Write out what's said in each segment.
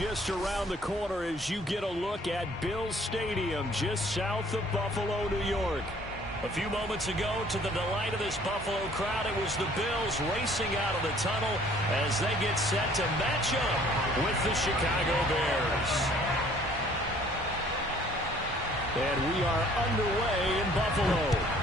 just around the corner as you get a look at Bills Stadium just south of Buffalo, New York. A few moments ago, to the delight of this Buffalo crowd, it was the Bills racing out of the tunnel as they get set to match up with the Chicago Bears. And we are underway in Buffalo.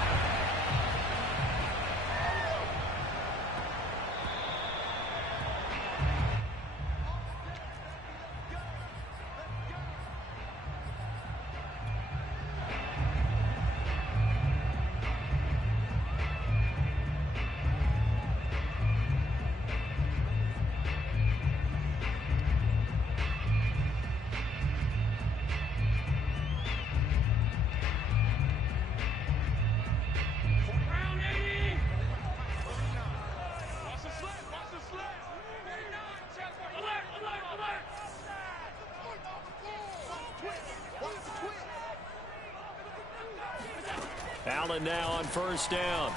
Allen now on first down.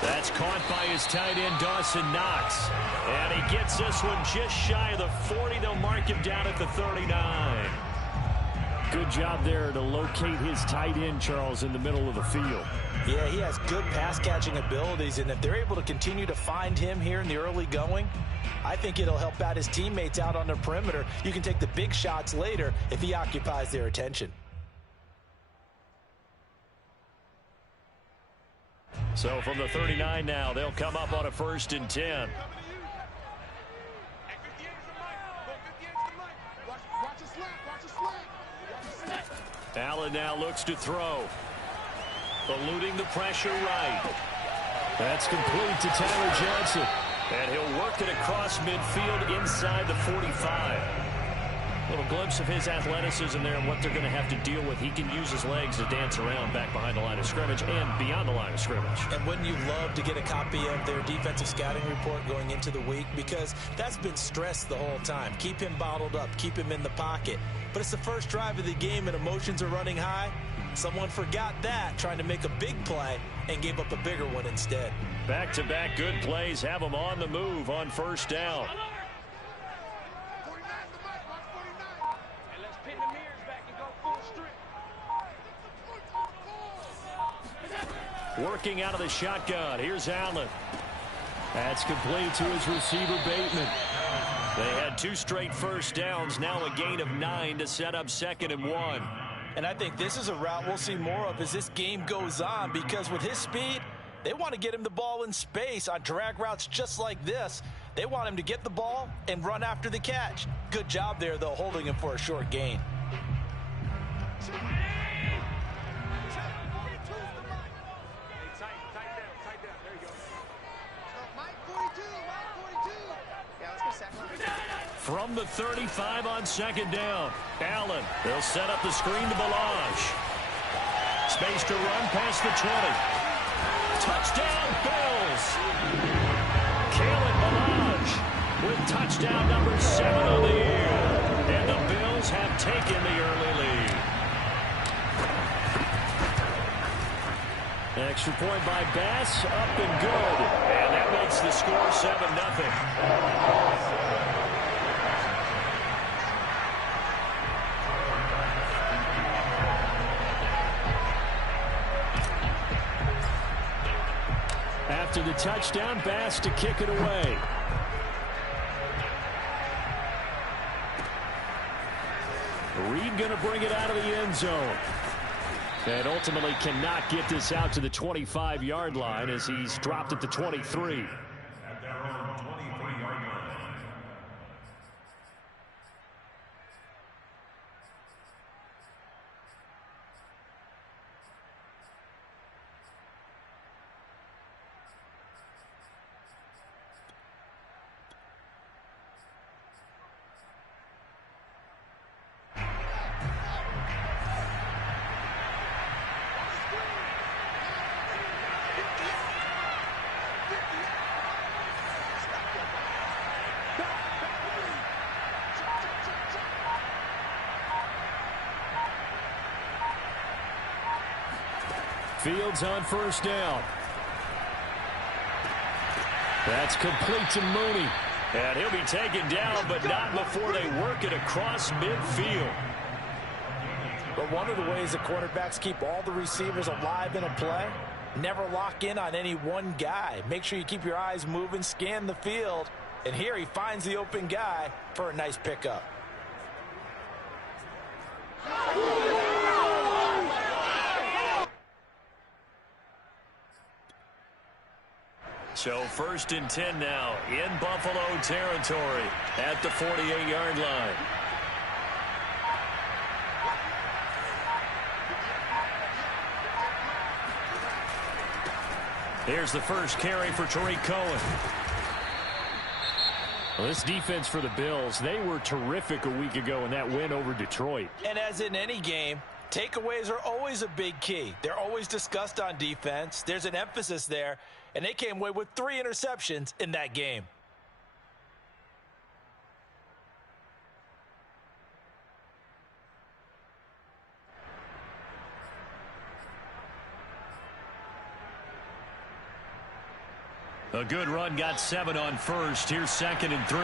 That's caught by his tight end, Dawson Knox. And he gets this one just shy of the 40. They'll mark him down at the 39. Good job there to locate his tight end, Charles, in the middle of the field. Yeah, he has good pass-catching abilities, and if they're able to continue to find him here in the early going, I think it'll help out his teammates out on the perimeter. You can take the big shots later if he occupies their attention. So from the 39 now, they'll come up on a 1st and 10. Allen now looks to throw. Eluding the pressure right. That's complete to Tyler Johnson. And he'll work it across midfield inside the 45. Little glimpse of his athleticism there and what they're going to have to deal with. He can use his legs to dance around back behind the line of scrimmage and beyond the line of scrimmage. And wouldn't you love to get a copy of their defensive scouting report going into the week? Because that's been stressed the whole time. Keep him bottled up. Keep him in the pocket. But it's the first drive of the game and emotions are running high. Someone forgot that, trying to make a big play, and gave up a bigger one instead. Back-to-back good plays have them on the move on first down. Working out of the shotgun. Here's Allen. That's complete to his receiver, Bateman. They had 2 straight first downs. Now a gain of 9 to set up 2nd and 1. And I think this is a route we'll see more of as this game goes on, because with his speed, they want to get him the ball in space on drag routes just like this. They want him to get the ball and run after the catch. Good job there, though, holding him for a short gain. From the 35 on 2nd down. Allen, they'll set up the screen to Balaj. Space to run past the 20. Touchdown, Bills! Kalen Balaj with touchdown number 7 of the year. And the Bills have taken the early lead. Extra point by Bass, up and good. And that makes the score 7-0. After the touchdown, Bass to kick it away. Reed going to bring it out of the end zone. And ultimately cannot get this out to the 25-yard line as he's dropped at the 23. Fields on first down. That's complete to Mooney. And he'll be taken down, but not before they work it across midfield. But one of the ways the quarterbacks keep all the receivers alive in a play, never lock in on any one guy. Make sure you keep your eyes moving, scan the field. And here he finds the open guy for a nice pickup. So 1st and 10 now in Buffalo territory at the 48-yard line. Here's the first carry for Tariq Cohen. Well, this defense for the Bills, they were terrific a week ago in that win over Detroit. And as in any game, takeaways are always a big key. They're always discussed on defense. There's an emphasis there, and they came away with 3 interceptions in that game. A good run, got 7 on first. Here's 2nd and 3.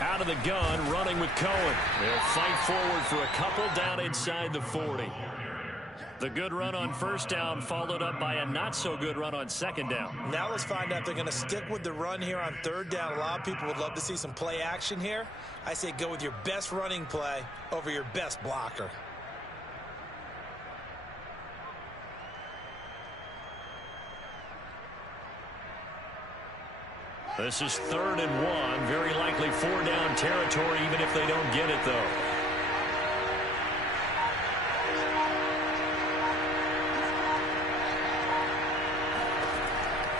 Out of the gun, running with Cohen. They'll fight forward for a couple down inside the 40. The good run on 1st down followed up by a not-so-good run on 2nd down. Now let's find out if they're going to stick with the run here on 3rd down. A lot of people would love to see some play action here. I say go with your best running play over your best blocker. This is 3rd and 1. Very likely 4-down territory, even if they don't get it, though.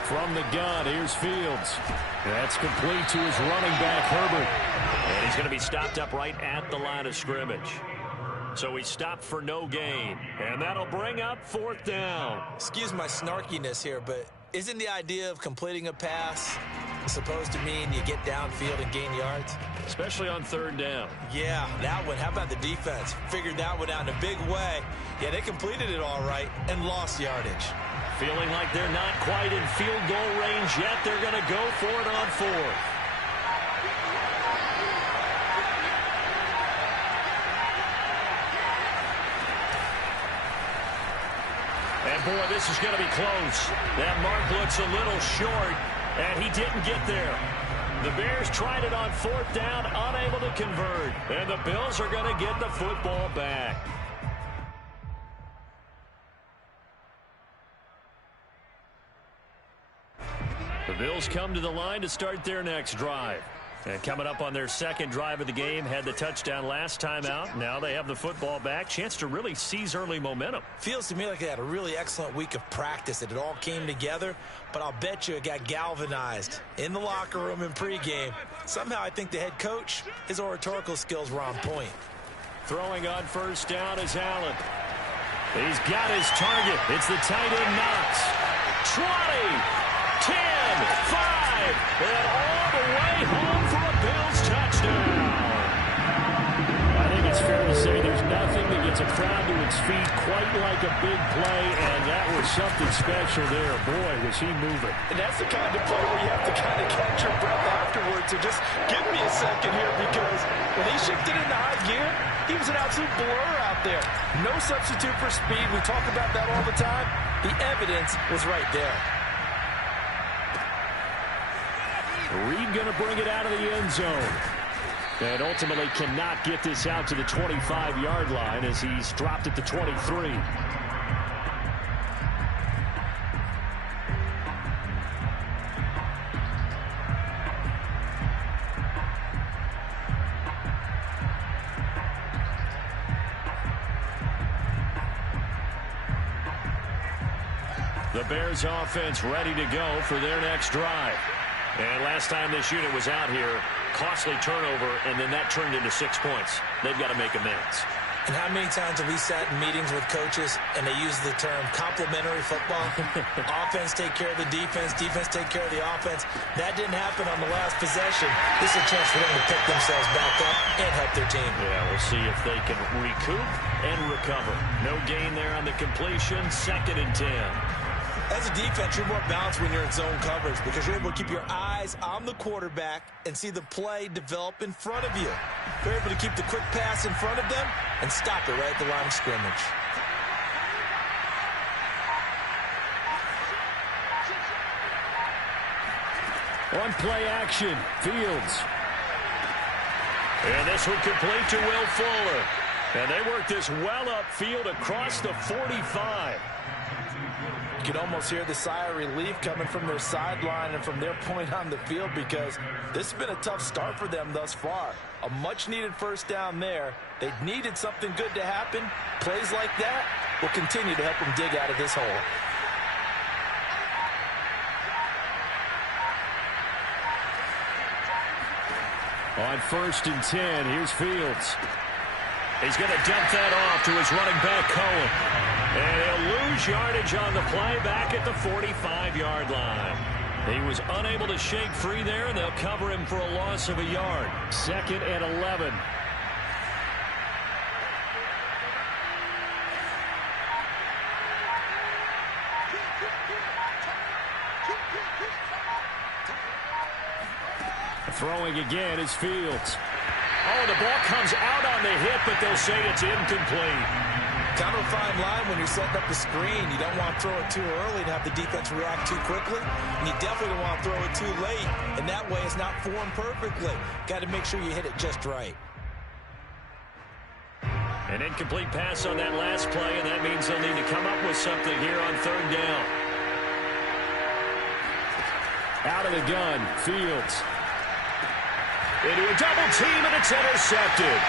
From the gun, here's Fields. That's complete to his running back, Herbert. And he's going to be stopped up right at the line of scrimmage. So he stopped for no gain. And that'll bring up 4th down. Excuse my snarkiness here, but isn't the idea of completing a pass supposed to mean you get downfield and gain yards? Especially on 3rd down. Yeah, that one. How about the defense? Figured that one out in a big way. Yeah, they completed it all right and lost yardage. Feeling like they're not quite in field goal range yet. They're going to go for it on 4th. And boy, this is going to be close. That mark looks a little short, and he didn't get there. The Bears tried it on 4th down, unable to convert. And the Bills are going to get the football back. The Bills come to the line to start their next drive. And coming up on their 2nd drive of the game, had the touchdown last time out. Now they have the football back. Chance to really seize early momentum. Feels to me like they had a really excellent week of practice. It all came together, but I'll bet you it got galvanized in the locker room in pregame. Somehow I think the head coach, his oratorical skills were on point. Throwing on 1st down is Allen. He's got his target. It's the tight end Knox. 20. 10, 5, and all the way home for a Bills touchdown. I think it's fair to say there's nothing that gets a crowd to its feet quite like a big play, and that was something special there. Boy, was he moving. And that's the kind of play where you have to kind of catch your breath afterwards. So just give me a second here, because when he shifted into high gear, he was an absolute blur out there. No substitute for speed. We talk about that all the time. The evidence was right there. Reed going to bring it out of the end zone. And ultimately cannot get this out to the 25-yard line as he's dropped at the 23. The Bears offense ready to go for their next drive. And last time this unit was out here, costly turnover, and then that turned into 6 points. They've got to make amends. And how many times have we sat in meetings with coaches and they use the term complementary football? Offense take care of the defense, defense take care of the offense. That didn't happen on the last possession. This is a chance for them to pick themselves back up and help their team. Yeah, we'll see if they can recoup and recover. No gain there on the completion. 2nd and 10. As a defense, you're more balanced when you're in zone coverage because you're able to keep your eyes on the quarterback and see the play develop in front of you. You're able to keep the quick pass in front of them and stop it right at the line of scrimmage. On play action, Fields. And this one complete to Will Fuller. And they work this well upfield across the 45. You can almost hear the sigh of relief coming from their sideline and from their point on the field because this has been a tough start for them thus far. A much-needed first down there. They needed something good to happen. Plays like that will continue to help them dig out of this hole. On 1st and 10, here's Fields. He's going to dump that off to his running back, Cohen. And he'll lose yardage on the play back at the 45-yard line. He was unable to shake free there, and they'll cover him for a loss of a yard. 2nd and 11. Throwing again is Fields. Oh, the ball comes out on the hit, but they'll say it's incomplete. Kind of a fine line when you're setting up the screen. You don't want to throw it too early and have the defense react too quickly. And you definitely don't want to throw it too late. And that way it's not formed perfectly. Got to make sure you hit it just right. An incomplete pass on that last play, and that means they'll need to come up with something here on 3rd down. Out of the gun, Fields. Into a double team, and it's intercepted.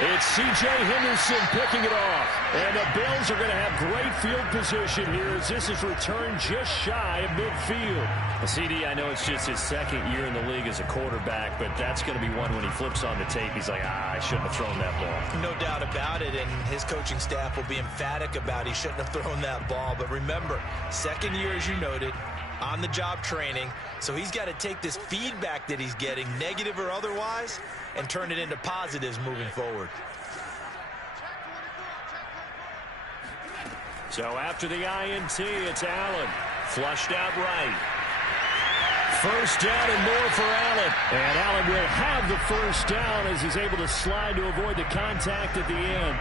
It's C.J. Henderson picking it off. And the Bills are going to have great field position here as this is returned just shy of midfield. Well, CD, I know it's just his 2nd year in the league as a quarterback, but that's going to be one when he flips on the tape. He's like, I shouldn't have thrown that ball. No doubt about it, and his coaching staff will be emphatic about he shouldn't have thrown that ball. But remember, 2nd year, as you noted, on-the-job training. So he's got to take this feedback that he's getting, negative or otherwise, and turn it into positives moving forward. So after the INT, it's Allen. Flushed out right. 1st down and more for Allen. And Allen will have the 1st down as he's able to slide to avoid the contact at the end.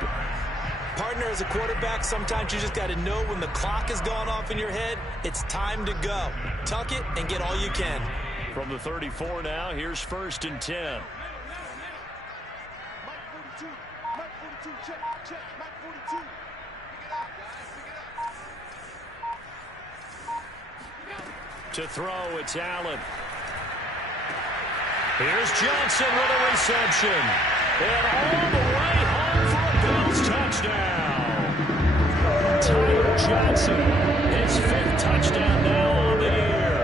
Partner, as a quarterback, sometimes you just got to know when the clock has gone off in your head, it's time to go. Tuck it and get all you can. From the 34 now, here's 1st and 10. To throw, it's Allen. Here's Johnson with a reception. And all the way home for a Bills touchdown. Tyler Johnson, his 5th touchdown now on the year.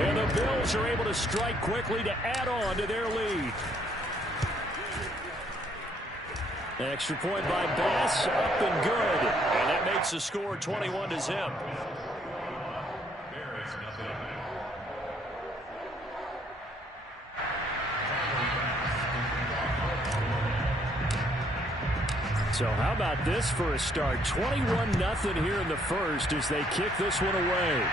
And the Bills are able to strike quickly to add on to their lead. Extra point by Bass, up and good. And that makes the score 21-0. So how about this for a start? 21-0 here in the 1st as they kick this one away.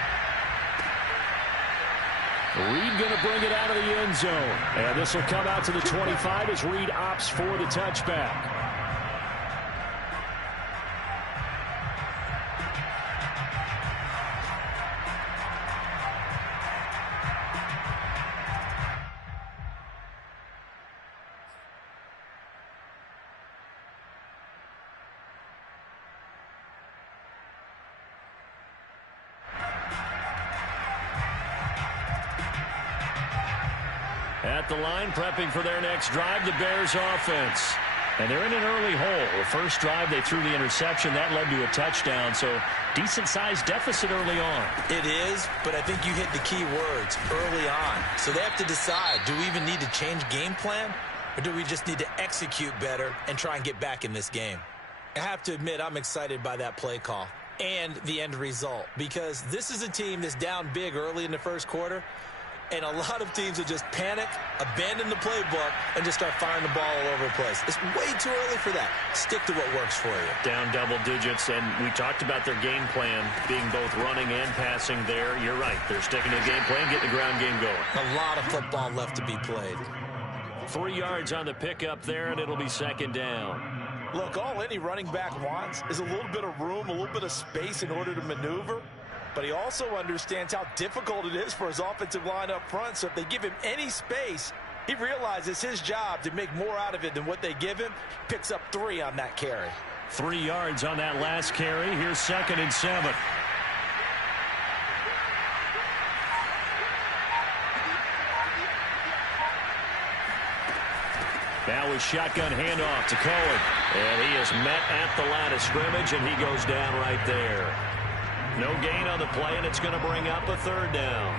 Reed going to bring it out of the end zone. And this will come out to the 25 as Reed opts for the touchback. At the line, prepping for their next drive, the Bears offense. And they're in an early hole. The first drive, they threw the interception. That led to a touchdown, so decent-sized deficit early on. It is, but I think you hit the key words, early on. So they have to decide, do we even need to change game plan, or do we just need to execute better and try and get back in this game? I have to admit, I'm excited by that play call and the end result, because this is a team that's down big early in the first quarter, and a lot of teams will just panic, abandon the playbook, and just start firing the ball all over the place. It's way too early for that. Stick to what works for you. Down double digits, and we talked about their game plan being both running and passing there. You're right. They're sticking to the game plan, getting the ground game going. A lot of football left to be played. 3 yards on the pickup there, and it'll be second down. Look, all any running back wants is a little bit of room, a little bit of space in order to maneuver. But he also understands how difficult it is for his offensive line up front. So if they give him any space, he realizes his job to make more out of it than what they give him. Picks up 3 on that carry. 3 yards on that last carry. Here's 2nd and 7. Now a shotgun handoff to Cohen. And he is met at the line of scrimmage, and he goes down right there. No gain on the play, and it's going to bring up a 3rd down.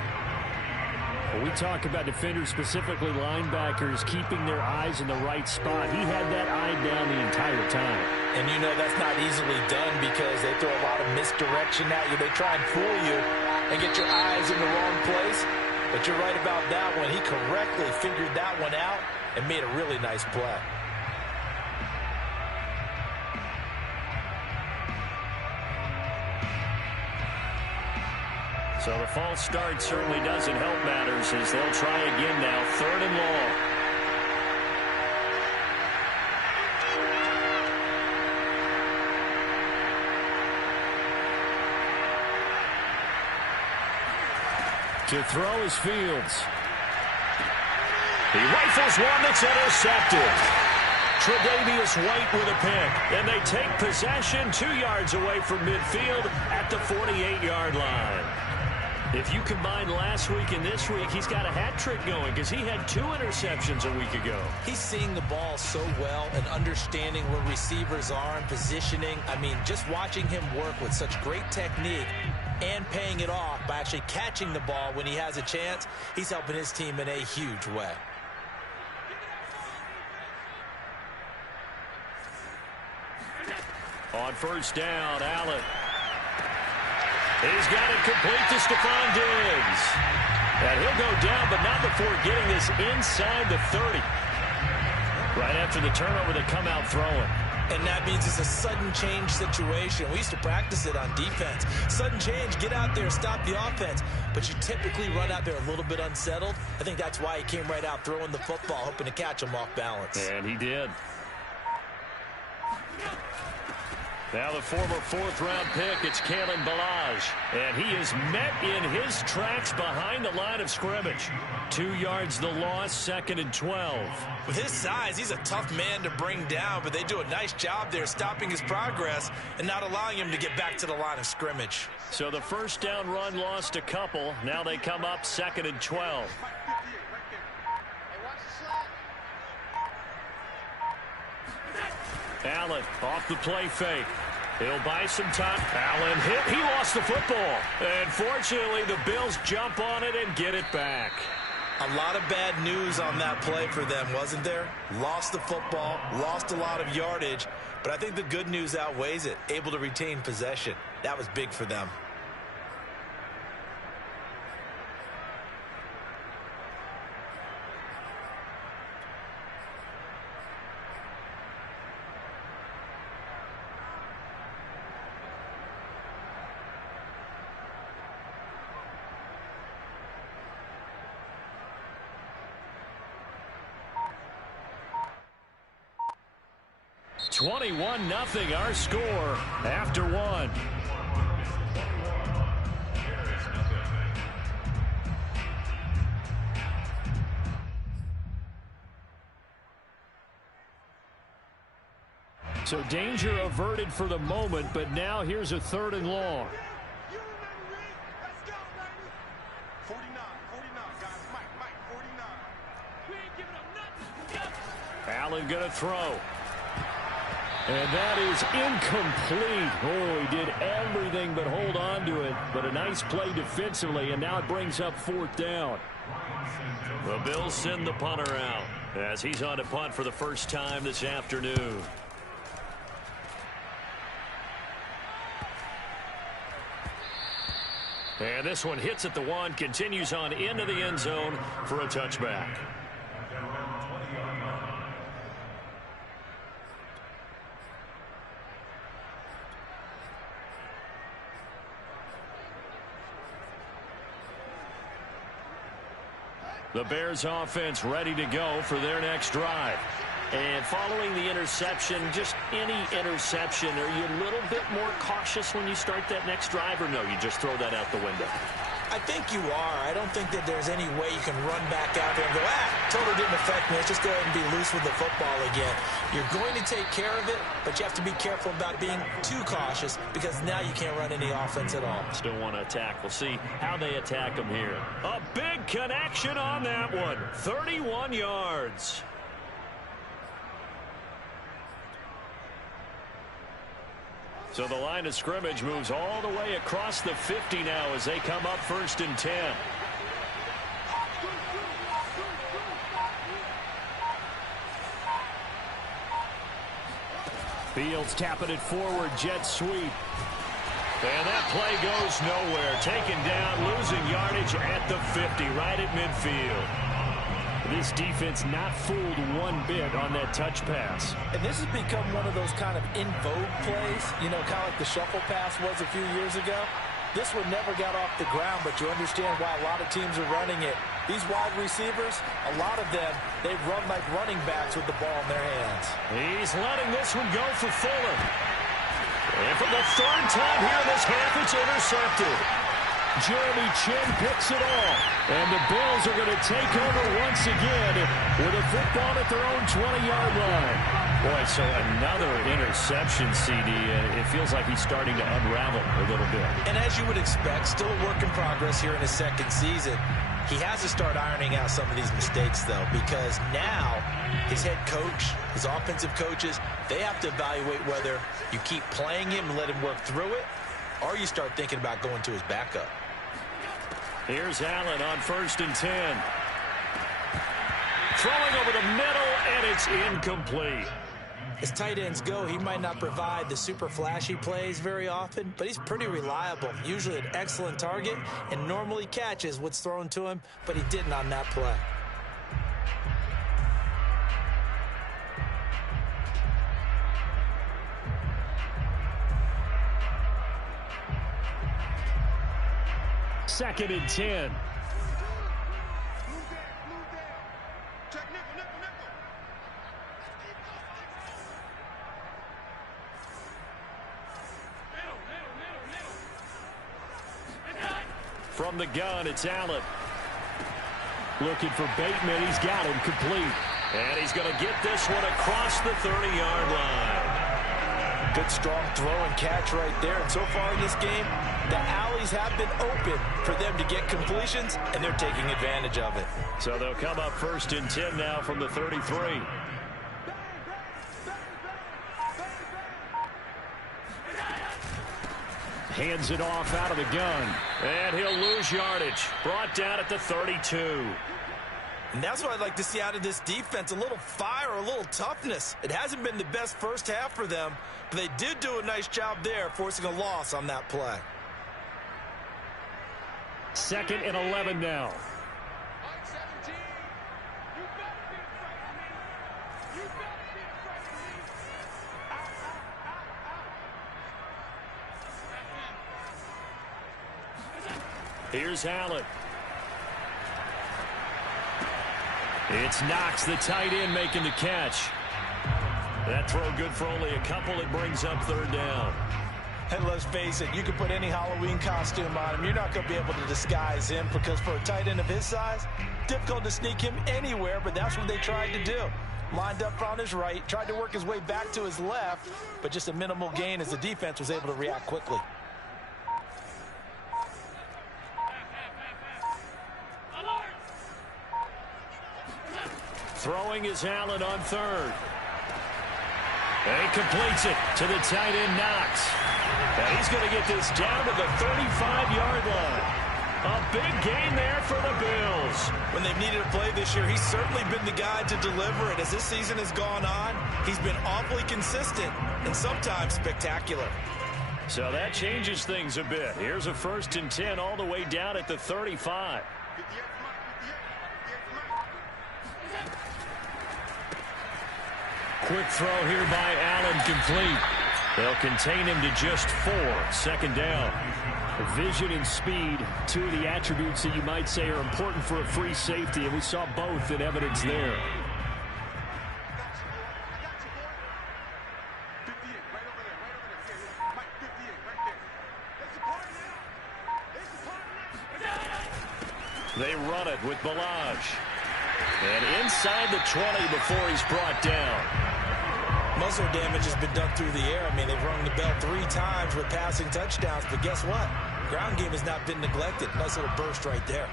When we talk about defenders, specifically linebackers, keeping their eyes in the right spot, he had that eye down the entire time. And you know that's not easily done because they throw a lot of misdirection at you. They try and fool you and get your eyes in the wrong place. But you're right about that one. He correctly figured that one out and made a really nice play. So the false start certainly doesn't help matters as they'll try again now. 3rd and long. To throw is Fields. He rifles one that's intercepted. Tre'Davious White with a pick. And they take possession 2 yards away from midfield at the 48-yard line. If you combine last week and this week, he's got a hat trick going because he had 2 interceptions a week ago. He's seeing the ball so well and understanding where receivers are and positioning. I mean, just watching him work with such great technique and paying it off by actually catching the ball when he has a chance, he's helping his team in a huge way. On 1st down, Allen. He's got it complete to Stephon Diggs. And he'll go down, but not before getting this inside the 30. Right after the turnover, they come out throwing. And that means it's a sudden change situation. We used to practice it on defense. Sudden change, get out there, stop the offense. But you typically run out there a little bit unsettled. I think that's why he came right out throwing the football, hoping to catch him off balance. And he did. Now the former 4th-round pick, it's Kalen Ballage. And he is met in his tracks behind the line of scrimmage. 2 yards the loss, 2nd and 12. With his size, he's a tough man to bring down, but they do a nice job there stopping his progress and not allowing him to get back to the line of scrimmage. So the 1st down run lost a couple. Now they come up 2nd and 12. Allen off the play fake. He'll buy some time. Allen hit. He lost the football. And fortunately, the Bills jump on it and get it back. A lot of bad news on that play for them, wasn't there? Lost the football, lost a lot of yardage, but I think the good news outweighs it. Able to retain possession. That was big for them. (21-0) our score after 1. So danger averted for the moment, but now here's a 3rd and long. 49, guys. Mike, 49. We ain't giving up nothing. Allen going to throw. And that is incomplete. Oh, he did everything but hold on to it. But a nice play defensively, and now it brings up 4th down. The Bills send the punter out as he's on to punt for the first time this afternoon. And this one hits at the 1, continues on into the end zone for a touchback. The Bears offense ready to go for their next drive. And following the interception, just any interception, are you a little bit more cautious when you start that next drive, or no, you just throw that out the window? I think you are. I don't think that there's any way you can run back out there and go, totally didn't affect me. Let's just go ahead and be loose with the football again. You're going to take care of it, but you have to be careful about being too cautious because now you can't run any offense at all. Still want to attack. We'll see how they attack them here. A big connection on that one. 31 yards. So the line of scrimmage moves all the way across the 50 now as they come up 1st and 10. Fields tapping it forward, jet sweep. And that play goes nowhere. Taken down, losing yardage at the 50, right at midfield. This defense not fooled one bit on that touch pass. And this has become one of those kind of in vogue plays, you know, kind of like the shuffle pass was a few years ago. This one never got off the ground, but you understand why a lot of teams are running it. These wide receivers, a lot of them, they run like running backs with the ball in their hands. He's letting this one go for Fuller. And for the 3rd time here in this half, it's intercepted. Jeremy Chin picks it off. And the Bills are going to take over once again with a football at their own 20-yard line. Boy, so another interception, CD. It feels like he's starting to unravel a little bit. And as you would expect, still a work in progress here in his 2nd season. He has to start ironing out some of these mistakes, though, because now his head coach, his offensive coaches, they have to evaluate whether you keep playing him and let him work through it, or you start thinking about going to his backup. Here's Allen on 1st and 10. Throwing over the middle, and it's incomplete. As tight ends go, he might not provide the super flashy plays very often, but he's pretty reliable, usually an excellent target, and normally catches what's thrown to him, but he didn't on that play. Second and 10. Check nickel. From the gun, it's Allen. Looking for Bateman. He's got him complete. And he's going to get this one across the 30-yard line. Good, strong throw and catch right there. And so far in this game, the alleys have been open for them to get completions, and they're taking advantage of it. So they'll come up 1st and 10 now from the 33. Hands it off out of the gun. And he'll lose yardage. Brought down at the 32. And that's what I'd like to see out of this defense, a little fire, a little toughness. It hasn't been the best first half for them, but they did do a nice job there, forcing a loss on that play. 2nd and 11 now. Here's Allen. It's Knox, the tight end, making the catch. That throw good for only a couple. It brings up 3rd down. And let's face it, you can put any Halloween costume on him. You're not going to be able to disguise him because for a tight end of his size, difficult to sneak him anywhere, but that's what they tried to do. Lined up on his right, tried to work his way back to his left, but just a minimal gain as the defense was able to react quickly. Throwing is Allen on 3rd. And he completes it to the tight end, Knox. And he's going to get this down to the 35-yard line. A big gain there for the Bills. When they've needed a play this year, he's certainly been the guy to deliver it. As this season has gone on, he's been awfully consistent and sometimes spectacular. So that changes things a bit. Here's a 1st and 10 all the way down at the 35. Quick throw here by Allen, complete. They'll contain him to just 4. 2nd down. Vision and speed, 2 of the attributes that you might say are important for a free safety, and we saw both in evidence there. They run it with Balaj. And inside the 20 before he's brought down. Muscle damage has been done through the air. I mean, they've rung the bell 3 times with passing touchdowns, but guess what? Ground game has not been neglected. Nice little burst right there.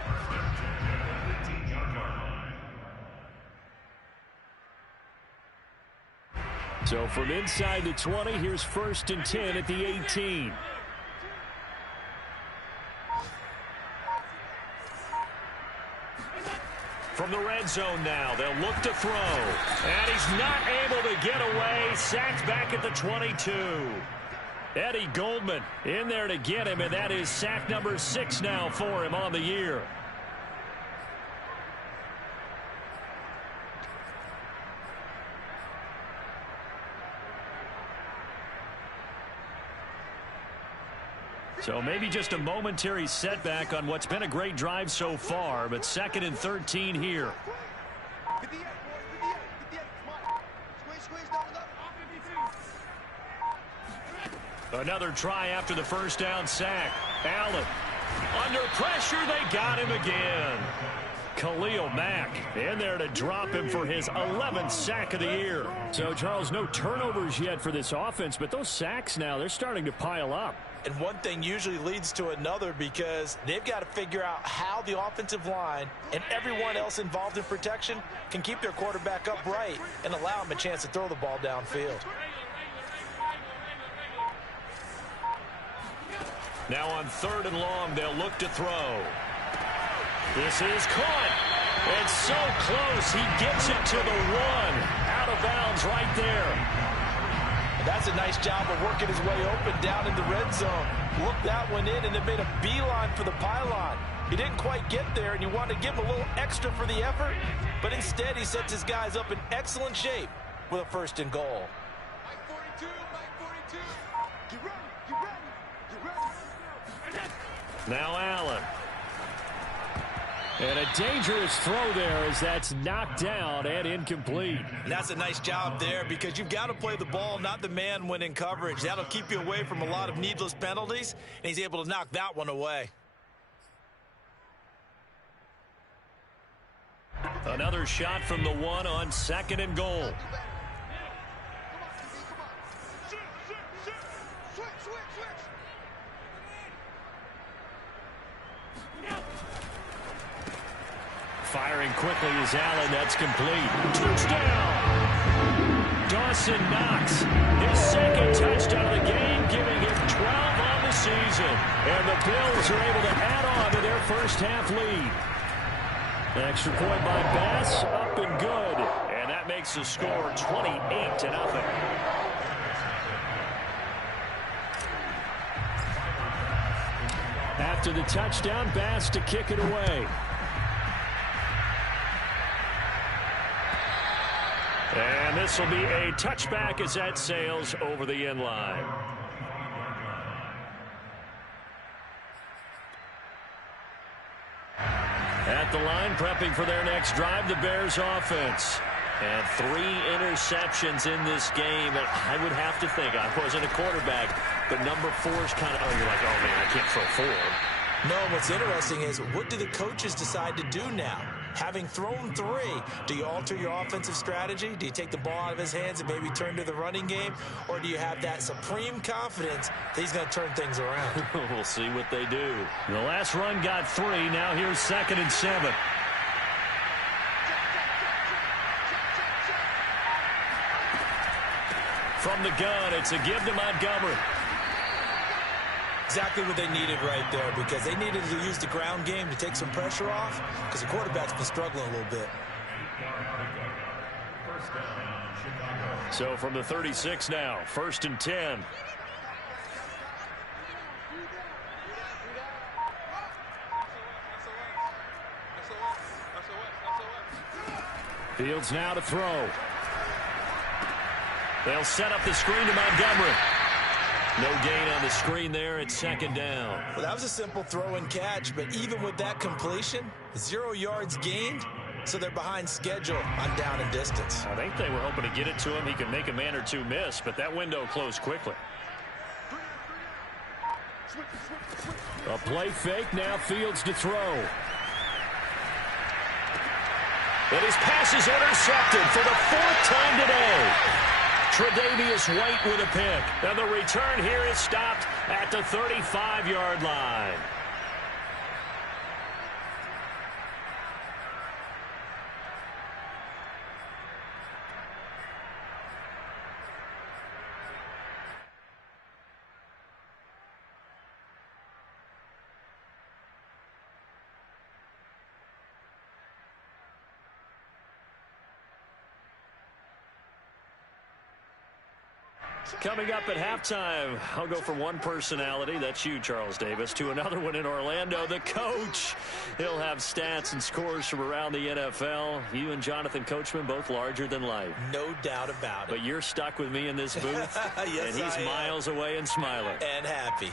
So from inside the 20, here's 1st and 10 at the 18. From the red zone now, they'll look to throw. And he's not able to get away. Sacked back at the 22. Eddie Goldman in there to get him, and that is sack number 6 now for him on the year. So maybe just a momentary setback on what's been a great drive so far, but 2nd and 13 here. Another try after the 1st down sack. Allen under pressure. They got him again. Khalil Mack in there to drop him for his 11th sack of the year. So, Charles, no turnovers yet for this offense, but those sacks now, they're starting to pile up. And one thing usually leads to another because they've got to figure out how the offensive line and everyone else involved in protection can keep their quarterback upright and allow him a chance to throw the ball downfield. Now on 3rd and long, they'll look to throw. This is caught. It's so close. He gets it to the 1. Out of bounds right there. That's a nice job of working his way open down in the red zone. Looked that one in, and it made a beeline for the pylon. He didn't quite get there, and you want to give him a little extra for the effort, but instead he sets his guys up in excellent shape with a 1st and goal. Mike 42, Mike 42. Get ready, get ready, get ready. Now Allen. And a dangerous throw there as that's knocked down and incomplete. And that's a nice job there because you've got to play the ball, not the man when in coverage. That'll keep you away from a lot of needless penalties, and he's able to knock that one away. Another shot from the 1 on 2nd and goal. Firing quickly is Allen. That's complete. Touchdown! Dawson Knox, his 2nd touchdown of the game, giving him 12 on the season. And the Bills are able to add on to their 1st half lead. An extra point by Bass, up and good. And that makes the score 28-0. After the touchdown, Bass to kick it away. And this will be a touchback as that sails over the end line. At the line, prepping for their next drive, the Bears offense. And 3 interceptions in this game. And I would have to think, I wasn't a quarterback, but number 4 is kind of, oh, you're like, oh, man, I can't throw 4. No, what's interesting is what do the coaches decide to do now? Having thrown 3, do you alter your offensive strategy? Do you take the ball out of his hands and maybe turn to the running game? Or do you have that supreme confidence that he's going to turn things around? We'll see what they do. The last run got 3. Now here's 2nd and 7. From the gun, it's a give to Montgomery. Exactly what they needed right there because they needed to use the ground game to take some pressure off because the quarterback's been struggling a little bit. So from the 36 now, 1st and 10. Fields now to throw. They'll set up the screen to Montgomery. No gain on the screen there. It's second down. Well, that was a simple throw and catch, but even with that completion, 0 yards gained, so they're behind schedule on down and distance. I think they were hoping to get it to him. He could make a man or two miss, but that window closed quickly. A play fake, now Fields to throw. And his pass is intercepted for the 4th time today. Tre'Davious White with a pick. And the return here is stopped at the 35-yard line. Coming up at halftime, I'll go from one personality, that's you, Charles Davis, to another one in Orlando, the coach. He'll have stats and scores from around the NFL. You and Jonathan Coachman, both larger than life. No doubt about it. But you're stuck with me in this booth, yes, and he's miles away and smiling. And happy.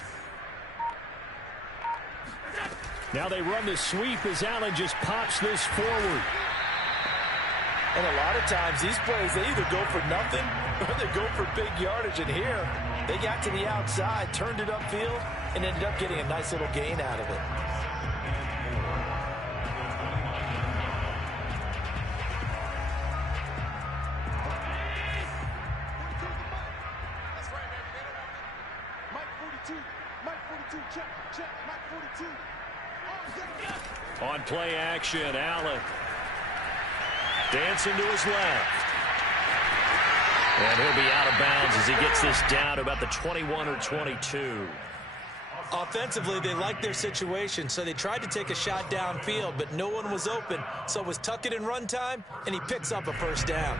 Now they run the sweep as Allen just pops this forward. And a lot of times these plays, they either go for nothing or they go for big yardage. And here, they got to the outside, turned it upfield, and ended up getting a nice little gain out of it. That's right, baby. Mike 42. Mike 42. Check. Check. Mike 42. On play action, Allen. Dancing to his left. And he'll be out of bounds as he gets this down to about the 21 or 22. Offensively, they liked their situation, so they tried to take a shot downfield, but no one was open. So it was tuck it in run time, and he picks up a first down.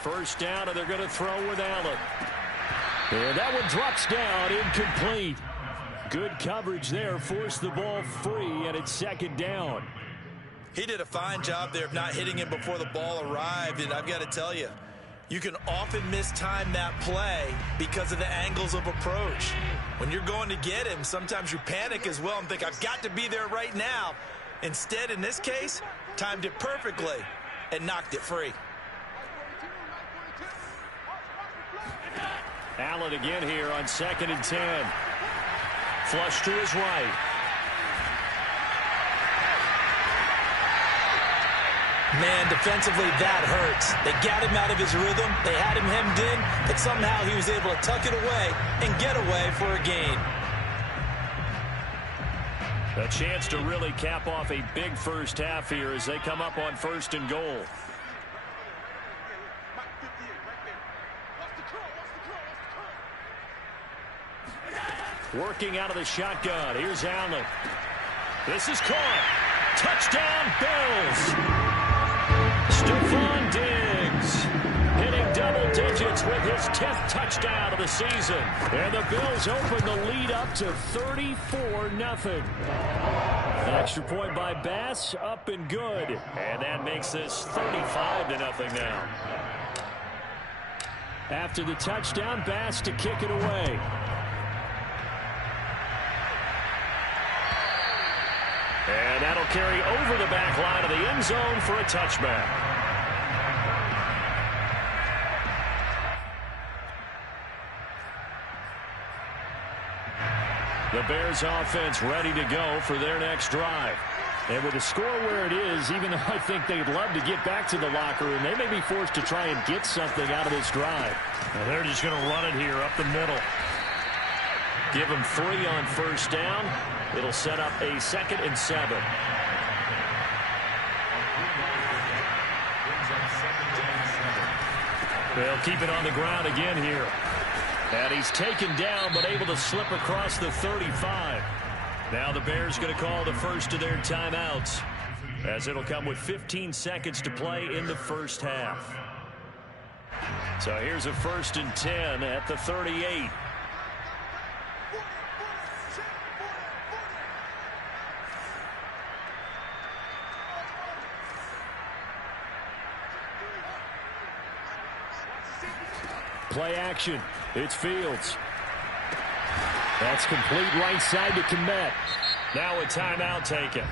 First down, and they're going to throw with Allen. And that one drops down, incomplete. Good coverage there, forced the ball free, and it's second down. He did a fine job there of not hitting him before the ball arrived, and I've got to tell you, you can often mistime that play because of the angles of approach. When you're going to get him, sometimes you panic as well and think, I've got to be there right now. Instead, in this case, timed it perfectly and knocked it free. Allen again here on 2nd and 10. Flush to his right. Man, defensively, that hurts. They got him out of his rhythm. They had him hemmed in, but somehow he was able to tuck it away and get away for a gain. A chance to really cap off a big first half here as they come up on 1st and goal. Working out of the shotgun. Here's Allen. This is caught. Touchdown, Bills. Stephon Diggs hitting double digits with his 10th touchdown of the season. And the Bills open the lead up to 34-0. Extra point by Bass, up and good. And that makes this 35-0 now. After the touchdown, Bass to kick it away. And that'll carry over the back line of the end zone for a touchback. The Bears offense ready to go for their next drive. And with the score where it is, even though I think they'd love to get back to the locker room, they may be forced to try and get something out of this drive. Now they're just going to run it here up the middle. Give them 3 on 1st down. It'll set up a 2nd and 7. They'll keep it on the ground again here. And he's taken down, but able to slip across the 35. Now the Bears going to call the first of their timeouts, as it'll come with 15 seconds to play in the first half. So here's a 1st and 10 at the 38. Play action. It's Fields. That's complete right side to Kmet. Now a timeout taken.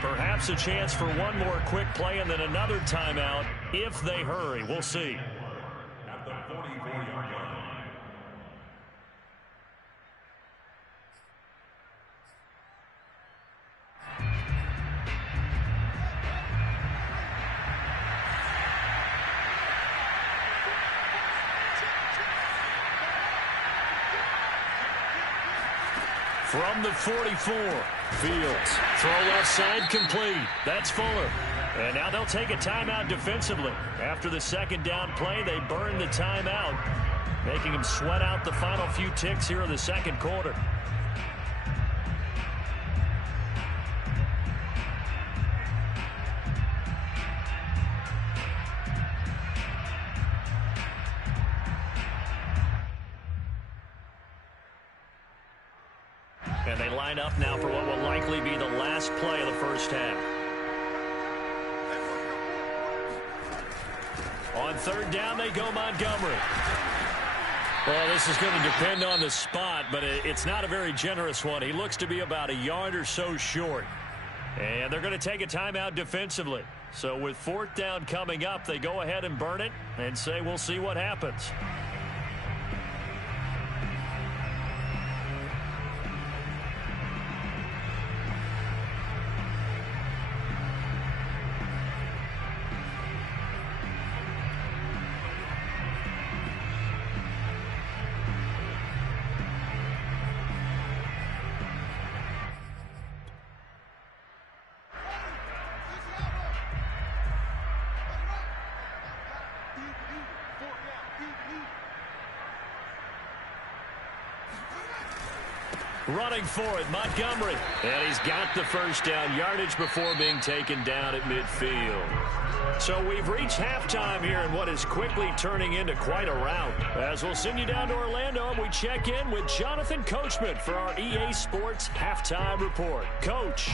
Perhaps a chance for one more quick play and then another timeout if they hurry. We'll see. At the 44-yard line. From the 44, Fields. Throw left side complete. That's Fuller. And now they'll take a timeout defensively. After the second down play, they burn the timeout, making them sweat out the final few ticks here in the second quarter. And they line up now for what will likely be the last play of the first half. On third down, they go Montgomery. Well, this is going to depend on the spot, but it's not a very generous one. He looks to be about a yard or so short. And they're going to take a timeout defensively. So with 4th down coming up, they go ahead and burn it and say, we'll see what happens. Running for it, Montgomery. And he's got the first down yardage before being taken down at midfield. So we've reached halftime here in what is quickly turning into quite a rout. As we'll send you down to Orlando, and we check in with Jonathan Coachman for our EA Sports Halftime Report. Coach.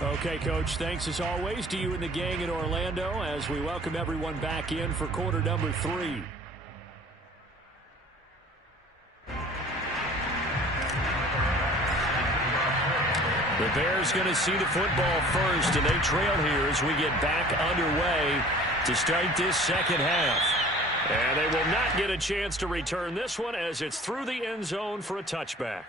Okay, Coach, thanks as always to you and the gang in Orlando as we welcome everyone back in for quarter number 3. The Bears going to see the football first, and they trail here as we get back underway to start this second half. And they will not get a chance to return this one as it's through the end zone for a touchback.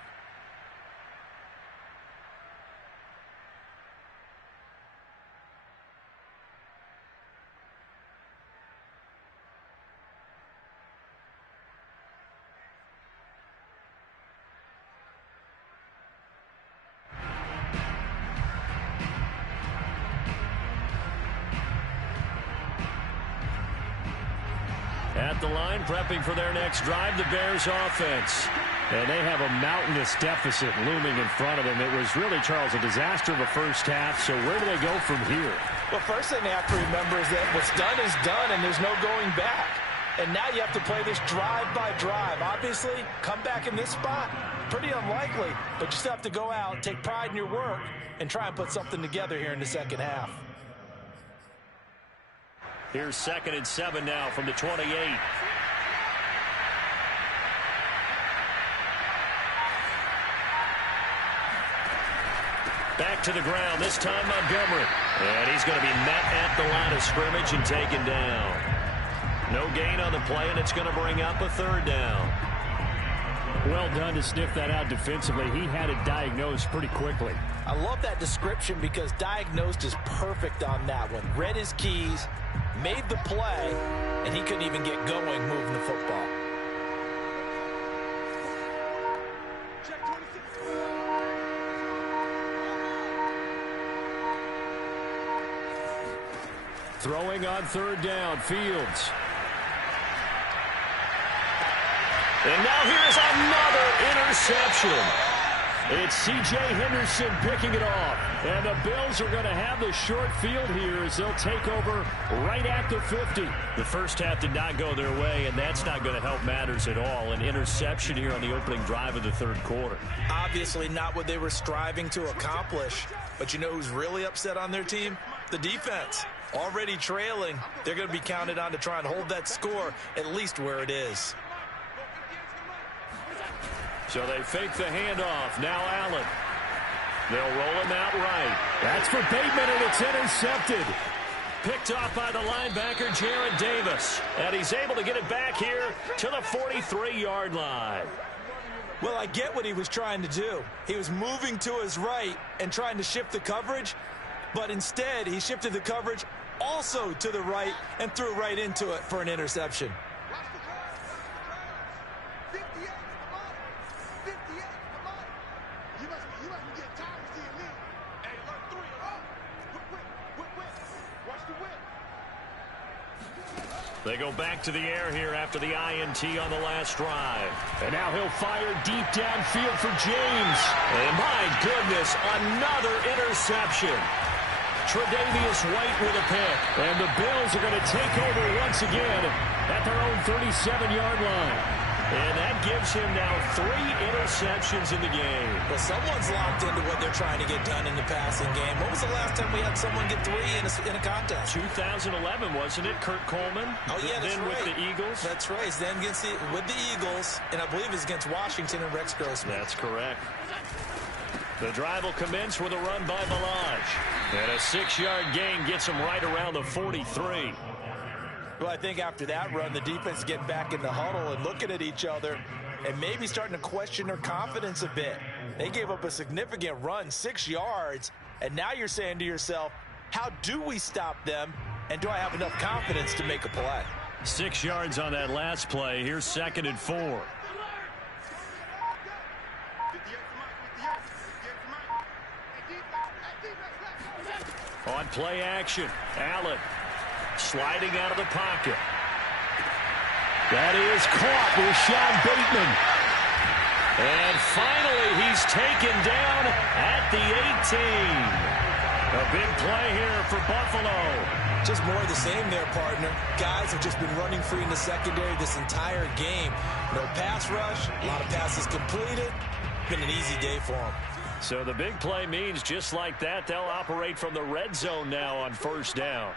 At the line, prepping for their next drive, the Bears offense. And they have a mountainous deficit looming in front of them. It was really, Charles, a disaster of a first half. So where do they go from here? Well, first thing they have to remember is that what's done is done, and there's no going back. And now you have to play this drive by drive. Obviously, come back in this spot, pretty unlikely. But you still have to go out, take pride in your work, and try and put something together here in the second half. Here's 2nd and 7 now from the 28. Back to the ground, this time Montgomery. And he's going to be met at the line of scrimmage and taken down. No gain on the play, and it's going to bring up a 3rd down. Well done to sniff that out defensively. He had it diagnosed pretty quickly. I love that description because diagnosed is perfect on that one. Read his keys, made the play, and he couldn't even get going moving the football. Throwing on third down, Fields. And now here's another interception. It's C.J. Henderson picking it off. And the Bills are going to have the short field here as they'll take over right at the 50. The first half did not go their way, and that's not going to help matters at all. An interception here on the opening drive of the third quarter. Obviously not what they were striving to accomplish. But you know who's really upset on their team? The defense. Already trailing. They're going to be counted on to try and hold that score at least where it is. So they fake the handoff. Now Allen. They'll roll him out right. That's for Bateman, and it's intercepted. Picked off by the linebacker, Jared Davis. And he's able to get it back here to the 43-yard line. Well, I get what he was trying to do. He was moving to his right and trying to shift the coverage, but instead he shifted the coverage also to the right and threw right into it for an interception. They go back to the air here after the INT on the last drive. And now he'll fire deep downfield for James. And my goodness, another interception. Tre'Davious White with a pick. And the Bills are going to take over once again at their own 37-yard line. And that gives him now 3 interceptions in the game. Well, someone's locked into what they're trying to get done in the passing game. When was the last time we had someone get 3 in a contest? 2011, wasn't it? Kurt Coleman. Oh, yeah, that's then right. with the Eagles. That's right. Then with the Eagles, and I believe it's against Washington and Rex Grossman. That's correct. The drive will commence with a run by Balaj. And a 6-yard gain gets him right around the 43. Well, I think after that run, the defense getting back in the huddle and looking at each other and maybe starting to question their confidence a bit. They gave up a significant run, 6 yards, and now you're saying to yourself, how do we stop them, and do I have enough confidence to make a play? 6 yards on that last play. Here's 2nd and 4. On play action, Allen. Sliding out of the pocket. That is caught with Sean Bateman. And finally, he's taken down at the 18. A big play here for Buffalo. Just more of the same there, partner. Guys have just been running free in the secondary this entire game. No pass rush, a lot of passes completed. Been an easy day for them. So the big play means just like that, they'll operate from the red zone now on first down.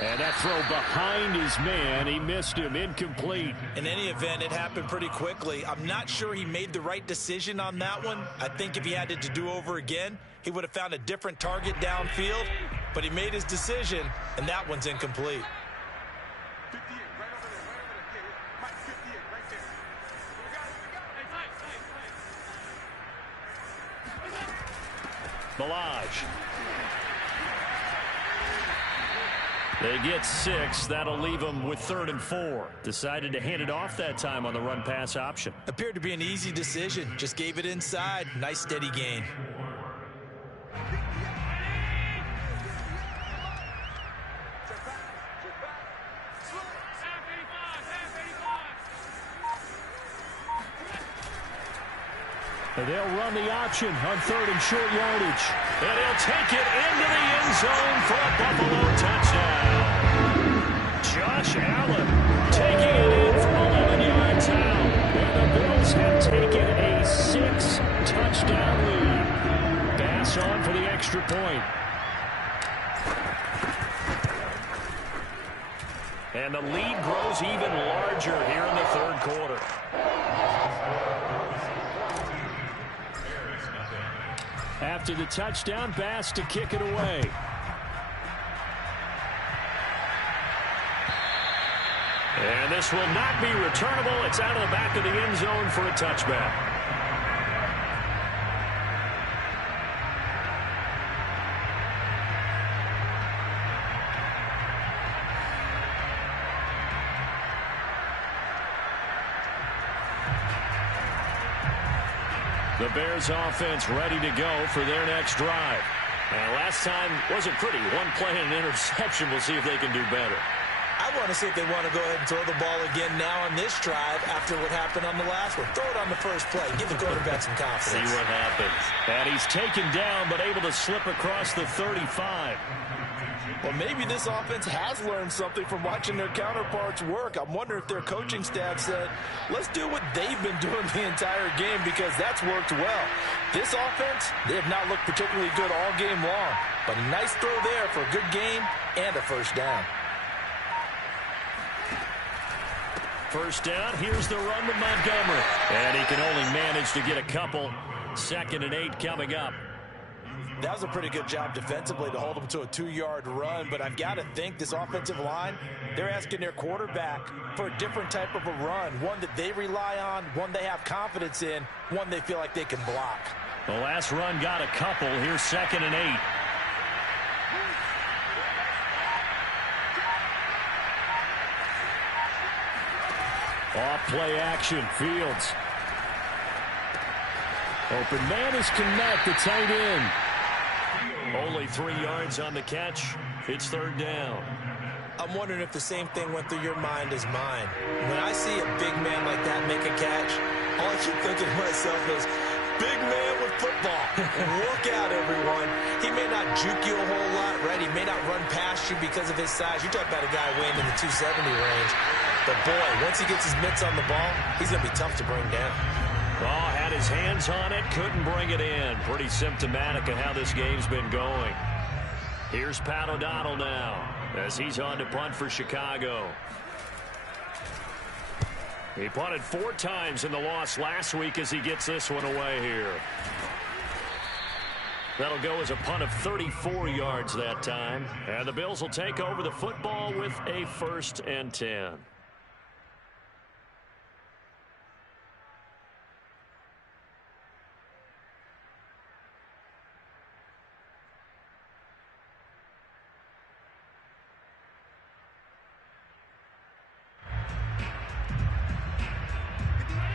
And that throw behind his man, he missed him, incomplete. In any event, it happened pretty quickly. I'm not sure he made the right decision on that one. I think if he had it to do over again, he would have found a different target downfield. But he made his decision, and that one's incomplete. Balaj. They get 6. That'll leave them with 3rd and 4. Decided to hand it off that time on the run-pass option. Appeared to be an easy decision. Just gave it inside. Nice steady gain. They'll run the option on 3rd and short yardage. And he'll take it into the end zone for a Buffalo touchdown. Josh Allen taking it in from 11 yards out. And the Bills have taken a 6-touchdown lead. Bass on for the extra point. And the lead grows even larger here in the third quarter. After the touchdown, Bass to kick it away. And this will not be returnable. It's out of the back of the end zone for a touchback. The Bears offense ready to go for their next drive. And last time wasn't pretty. One play and an interception. We'll see if they can do better. I want to see if they want to go ahead and throw the ball again now on this drive after what happened on the last one. Throw it on the first play. Give the quarterback some confidence. See what happens. And he's taken down, but able to slip across the 35. Well, maybe this offense has learned something from watching their counterparts work. I'm wondering if their coaching staff said, let's do what they've been doing the entire game because that's worked well. This offense, they have not looked particularly good all game long. But a nice throw there for a good gain and a first down. First down, here's the run to Montgomery. And he can only manage to get a couple. 2nd and 8 coming up. That was a pretty good job defensively to hold them to a 2-yard run, but I've got to think this offensive line, they're asking their quarterback for a different type of a run, one that they rely on, one they have confidence in, one they feel like they can block. The last run got a couple. Here's 2nd and 8. Off play action, Fields. Open man is Kmet, the tight end. Only 3 yards on the catch. It's 3rd down. I'm wondering if the same thing went through your mind as mine. When I see a big man like that make a catch, all I keep thinking to myself is, big man with football. Look out, everyone. He may not juke you a whole lot, right? He may not run past you because of his size. You're talking about a guy weighing in the 270 range. But, boy, once he gets his mitts on the ball, he's going to be tough to bring down. Oh, had his hands on it, couldn't bring it in. Pretty symptomatic of how this game's been going. Here's Pat O'Donnell now as he's on to punt for Chicago. He punted 4 times in the loss last week as he gets this one away here. That'll go as a punt of 34 yards that time. And the Bills will take over the football with a 1st and 10.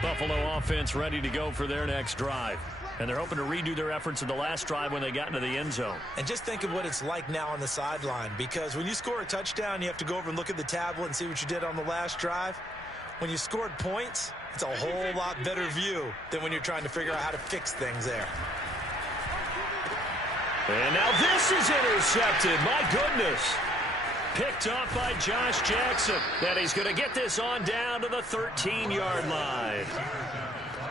Buffalo offense ready to go for their next drive. And they're hoping to redo their efforts in the last drive when they got into the end zone. And just think of what it's like now on the sideline, because when you score a touchdown, you have to go over and look at the tablet and see what you did on the last drive. When you scored points, it's a whole lot better view than when you're trying to figure out how to fix things there. And now this is intercepted. My goodness. Picked up by Josh Jackson. And he's going to get this on down to the 13-yard line.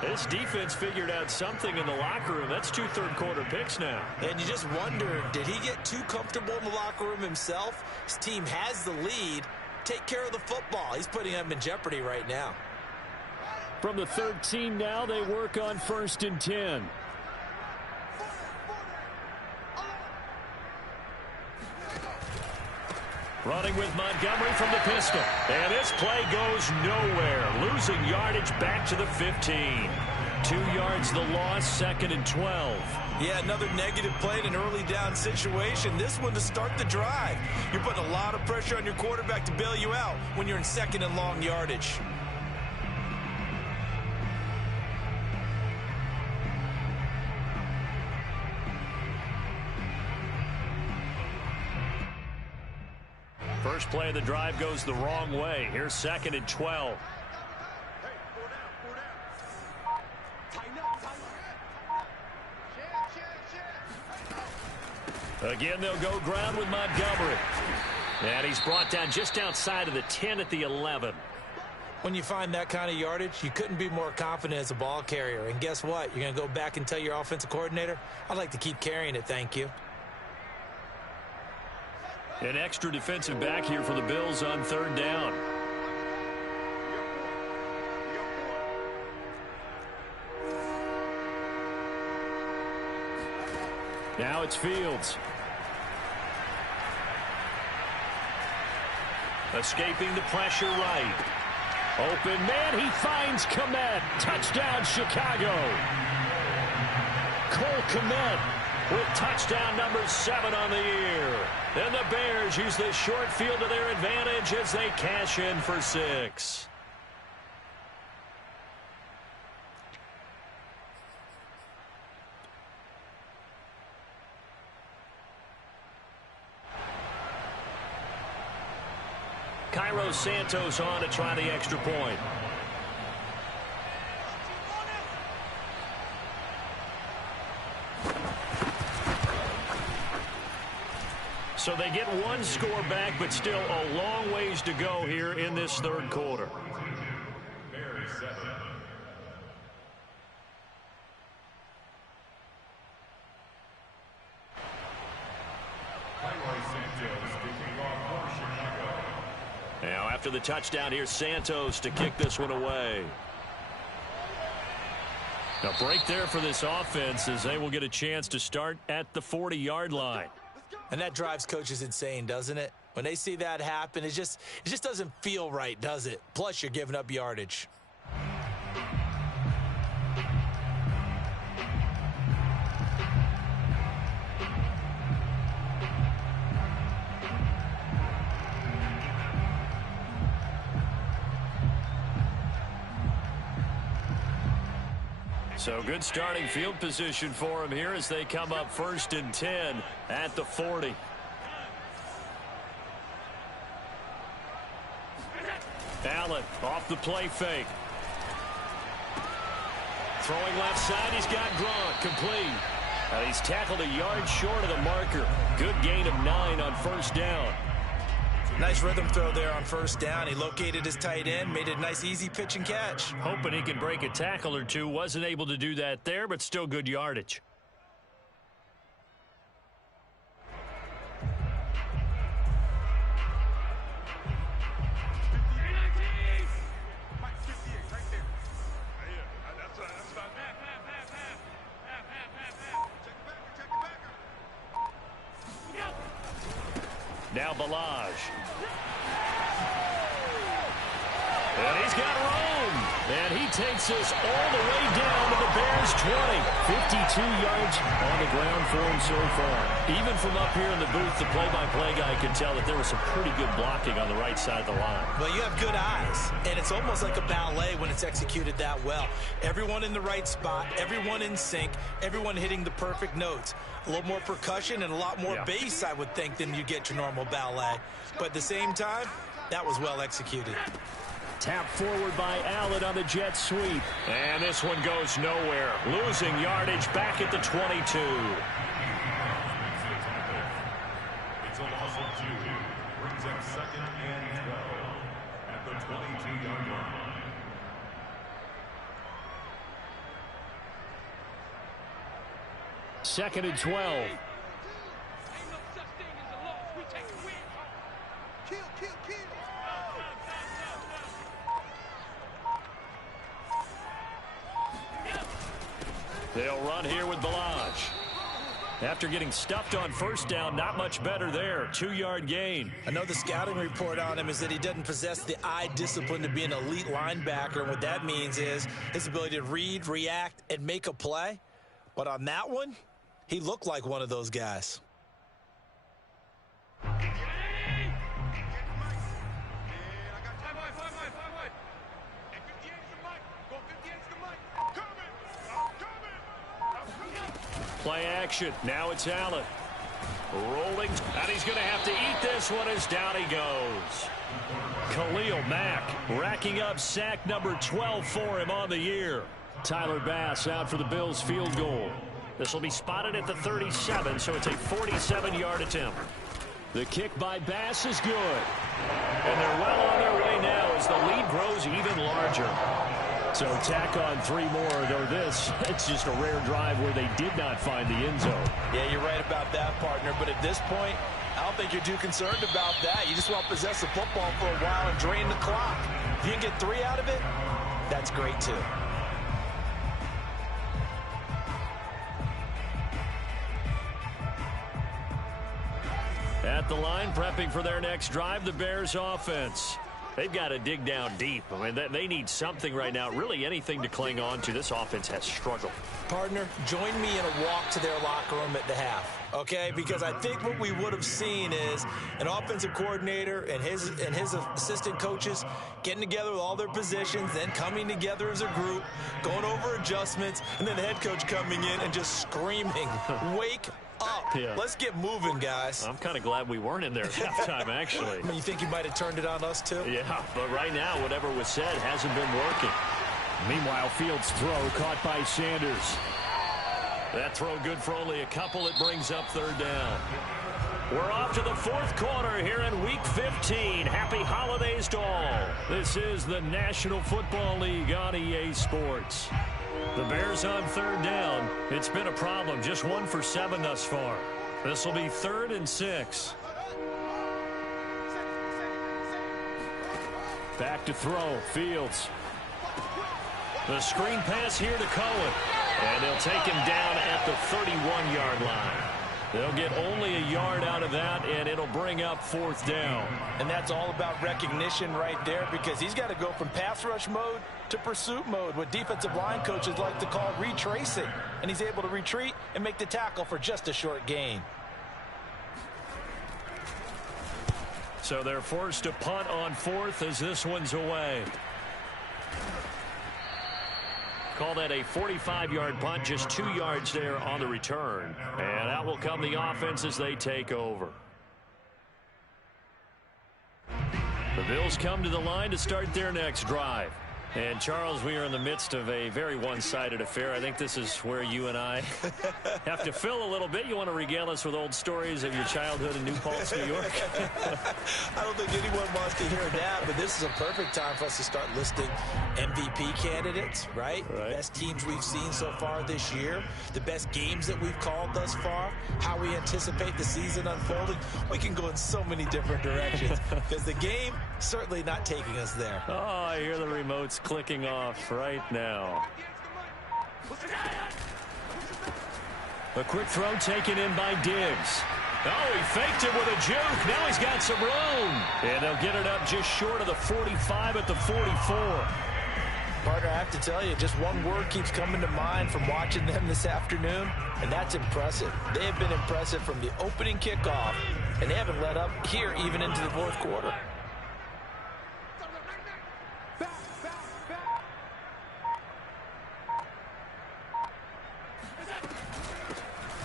This defense figured out something in the locker room. That's 2 third-quarter picks now. And you just wonder, did he get too comfortable in the locker room himself? His team has the lead. Take care of the football. He's putting them in jeopardy right now. From the 13 now, they work on 1st and 10. Running with Montgomery from the pistol. And this play goes nowhere. Losing yardage back to the 15. 2 yards the loss, 2nd and 12. Yeah, another negative play in an early down situation. This one to start the drive. You're putting a lot of pressure on your quarterback to bail you out when you're in 2nd and long yardage. First play of the drive goes the wrong way. Here's 2nd and 12. Again, they'll go ground with Montgomery. And he's brought down just outside of the 10 at the 11. When you find that kind of yardage, you couldn't be more confident as a ball carrier. And guess what? You're going to go back and tell your offensive coordinator, I'd like to keep carrying it, thank you. An extra defensive back here for the Bills on 3rd down. Now it's Fields. Escaping the pressure right. Open man, he finds Kmet. Touchdown, Chicago. Cole Kmet with touchdown number 7 on the year. Then the Bears use the short field to their advantage as they cash in for 6. goes Santos on to try the extra point. So they get one score back, but still a long ways to go here in this third quarter. Bears 7. Now after the touchdown, here's Santos to kick this one away. A break there for this offense as they will get a chance to start at the 40-yard line. And that drives coaches insane, doesn't it? When they see that happen, it just doesn't feel right, does it? Plus, you're giving up yardage. So good starting field position for them here as they come up 1st and 10 at the 40. Allen off the play fake. Throwing left side, he's got Gronk, complete. He's tackled a yard short of the marker. Good gain of 9 on 1st down. Nice rhythm throw there on 1st down. He located his tight end, made it a nice, easy pitch and catch. Hoping he can break a tackle or two. Wasn't able to do that there, but still good yardage. Now Balaj. And he's got room. And he takes us all the way down to the Bears 20. 52 yards on the ground for him so far. Even from up here in the booth, the play-by-play guy could tell that there was some pretty good blocking on the right side of the line. Well, you have good eyes, and it's almost like a ballet when it's executed that well. Everyone in the right spot, everyone in sync, everyone hitting the perfect notes. A little more percussion and a lot more bass, I would think, than you get your normal ballet. But at the same time, that was well executed. Tap forward by Allen on the jet sweep. And this one goes nowhere. Losing yardage back at the 22. It's a loss of 2. Brings up 2nd and 12 at the 22-yard line. Second and 12. They'll run here with Balaj. After getting stuffed on 1st down, not much better there. 2-yard gain. I know the scouting report on him is that he doesn't possess the eye discipline to be an elite linebacker. And what that means is his ability to read, react, and make a play. But on that one, he looked like one of those guys. Play action. Now it's Allen. Rolling. And he's going to have to eat this one as down he goes. Khalil Mack racking up sack number 12 for him on the year. Tyler Bass out for the Bills field goal. This will be spotted at the 37, so it's a 47-yard attempt. The kick by Bass is good. And they're well on their way now as the lead grows even larger. So tack on 3 more, though this, it's just a rare drive where they did not find the end zone. Yeah, you're right about that, partner. But at this point, I don't think you're too concerned about that. You just want to possess the football for a while and drain the clock. If you can get 3 out of it, that's great, too. At the line, prepping for their next drive, the Bears offense. They've got to dig down deep. I mean, they need something right now, really anything to cling on to. This offense has struggled. Partner, join me in a walk to their locker room at the half, okay? Because I think what we would have seen is an offensive coordinator and his assistant coaches getting together with all their positions, then coming together as a group, going over adjustments, and then the head coach coming in and just screaming, wake up. Yeah. Let's get moving, guys. I'm kind of glad we weren't in there at halftime, actually. I mean, you think you might have turned it on us, too? Yeah, but right now, whatever was said hasn't been working. Meanwhile, Fields' throw caught by Sanders. That throw good for only a couple. It brings up third down. We're off to the fourth quarter here in Week 15. Happy holidays to all. This is the National Football League on EA Sports. The Bears on third down. It's been a problem. Just 1 for 7 thus far. This will be 3rd and 6. Back to throw. Fields. The screen pass here to Cohen. And they'll take him down at the 31-yard line. They'll get only a yard out of that, and it'll bring up 4th down. And that's all about recognition right there, because he's got to go from pass rush mode to pursuit mode, what defensive line coaches like to call retracing. And he's able to retreat and make the tackle for just a short gain. So they're forced to punt on 4th as this one's away. Call that a 45-yard punt, just 2 yards there on the return. And out will come the offense as they take over. The Bills come to the line to start their next drive. And, Charles, we are in the midst of a very one-sided affair. I think this is where you and I have to fill a little bit. You want to regale us with old stories of your childhood in New Paltz, New York? I don't think anyone wants to hear that, but this is a perfect time for us to start listing MVP candidates, right? The best teams we've seen so far this year, the best games that we've called thus far, how we anticipate the season unfolding. We can go in so many different directions because the game certainly not taking us there. Oh, I hear the remotes clicking off right now. A quick throw taken in by Diggs. Oh, he faked it with a juke. Now he's got some room. And they'll get it up just short of the 45 at the 44. Partner, I have to tell you, just one word keeps coming to mind from watching them this afternoon, and that's impressive. They have been impressive from the opening kickoff, and they haven't let up here even into the fourth quarter.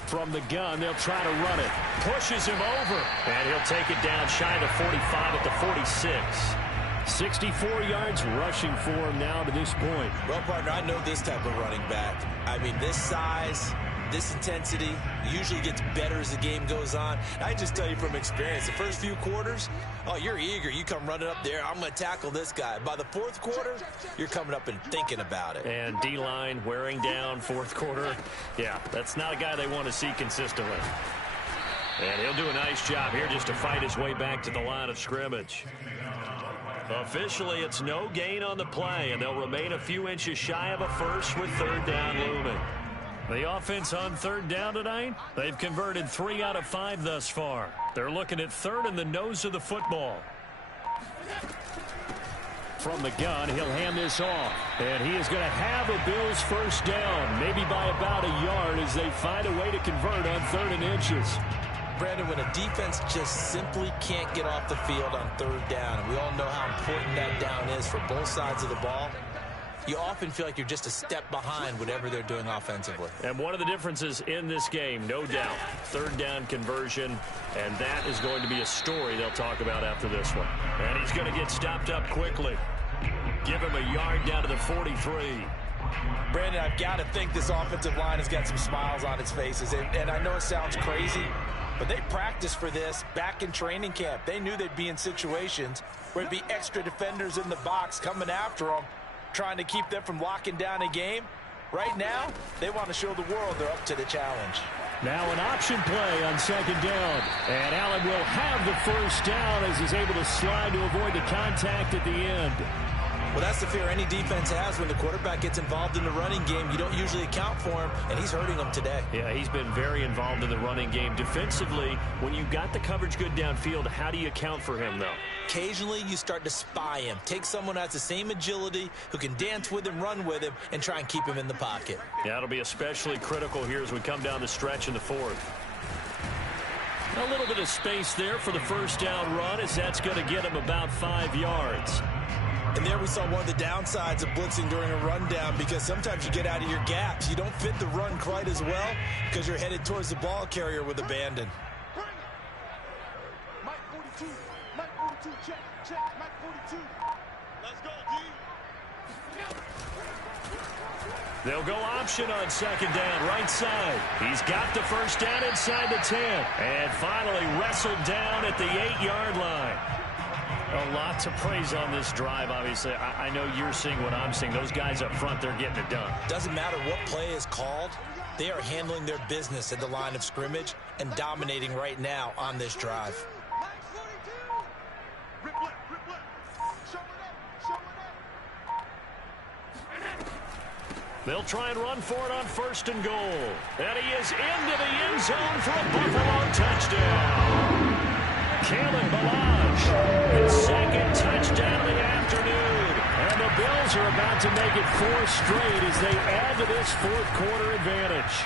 From the gun, they'll try to run it. Pushes him over. And he'll take it down shy of the 45 at the 46. 64 yards rushing for him now to this point. Well, partner, I know this type of running back. I mean, this size, this intensity usually gets better as the game goes on. I just tell you from experience, the first few quarters, oh, you're eager. You come running up there, I'm going to tackle this guy. By the fourth quarter, you're coming up and thinking about it. And D-line wearing down fourth quarter. Yeah, that's not a guy they want to see consistently. And he'll do a nice job here just to fight his way back to the line of scrimmage. Officially, it's no gain on the play, and they'll remain a few inches shy of a first with third down looming. The offense on third down tonight, they've converted 3 out of 5 thus far. They're looking at third in the nose of the football. From the gun, he'll hand this off. And he is going to have a Bills first down, maybe by about a yard as they find a way to convert on 3rd and inches. Brandon, when a defense just simply can't get off the field on third down, and we all know how important that down is for both sides of the ball, you often feel like you're just a step behind whatever they're doing offensively. And one of the differences in this game, no doubt, third down conversion, and that is going to be a story they'll talk about after this one. And he's going to get stopped up quickly. Give him a yard down to the 43. Brandon, I've got to think this offensive line has got some smiles on its faces. And I know it sounds crazy, but they practiced for this back in training camp. They knew they'd be in situations where there'd be extra defenders in the box coming after them, trying to keep them from locking down a game. Right now, they want to show the world they're up to the challenge. Now an option play on second down. And Allen will have the first down as he's able to slide to avoid the contact at the end. Well, that's the fear any defense has when the quarterback gets involved in the running game. You don't usually account for him, and he's hurting them today. Yeah, he's been very involved in the running game. Defensively, when you got the coverage good downfield, how do you account for him, though? Occasionally, you start to spy him. Take someone who has the same agility, who can dance with him, run with him, and try and keep him in the pocket. Yeah, it'll be especially critical here as we come down the stretch in the fourth. A little bit of space there for the first down run, as that's going to get him about 5 yards. And there we saw one of the downsides of blitzing during a rundown, because sometimes you get out of your gaps. You don't fit the run quite as well because you're headed towards the ball carrier with abandon. Mike 42. Mike 42. Check. Mike 42. Let's go, D. They'll go option on second down, right side. He's got the first down inside the 10. And finally wrestled down at the 8-yard line. A lot to praise on this drive, obviously. I know you're seeing what I'm seeing. Those guys up front, they're getting it done. Doesn't matter what play is called. They are handling their business at the line of scrimmage and dominating right now on this drive. Rip left. Show it up. They'll try and run for it on first and goal. And he is into the end zone for a Buffalo touchdown. Kalen Ballage, his second touchdown of the afternoon. And the Bills are about to make it 4 straight as they add to this fourth-quarter advantage.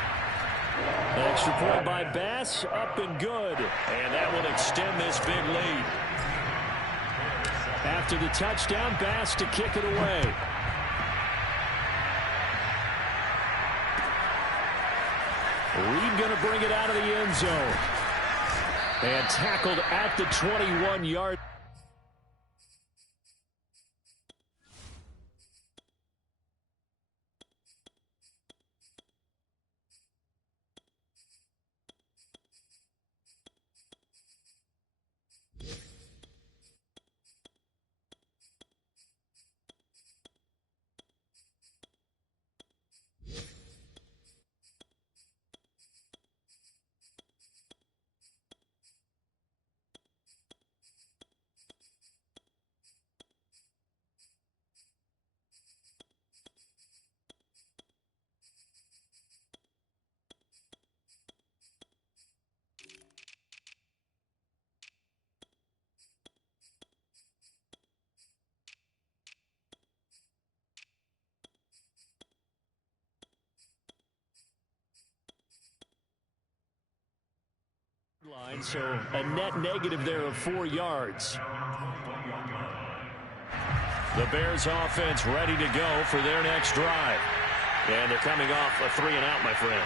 Extra point by Bass, up and good. And that will extend this big lead. After the touchdown, Bass to kick it away. Reed going to bring it out of the end zone. And tackled at the 21-yard. So a net negative there of 4 yards. The Bears offense ready to go for their next drive. And they're coming off a 3-and-out, my friend.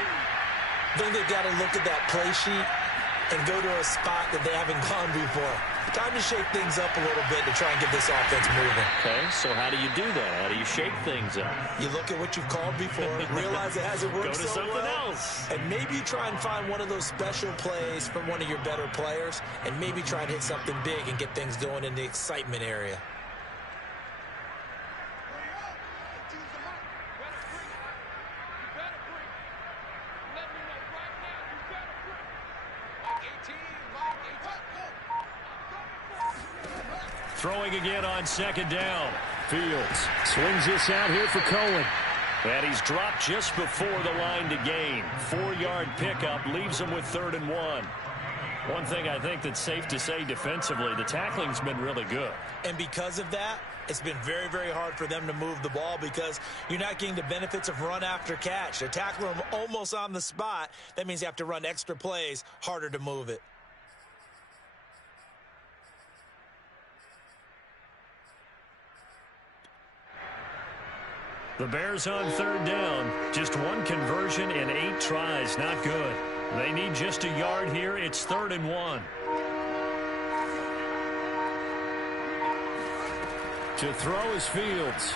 I think they've got to look at that play sheet and go to a spot that they haven't gone before. Time to shake things up a little bit to try and get this offense moving. Okay, so how do you do that? How do you shake things up? You look at what you've called before, realize it hasn't worked Go to so something well, else. and maybe try and find one of those special plays from one of your better players, and maybe try and hit something big and get things going in the excitement area. Throwing again on second down. Fields swings this out here for Cohen. And he's dropped just before the line to gain. 4-yard pickup leaves him with 3rd and 1. One thing I think that's safe to say defensively, the tackling's been really good. And because of that, it's been very, very hard for them to move the ball because you're not getting the benefits of run after catch. They're tackling them almost on the spot. That means you have to run extra plays, harder to move it. The Bears on 3rd down. Just 1 conversion in 8 tries. Not good. They need just a yard here. It's 3rd and 1. To throw is Fields.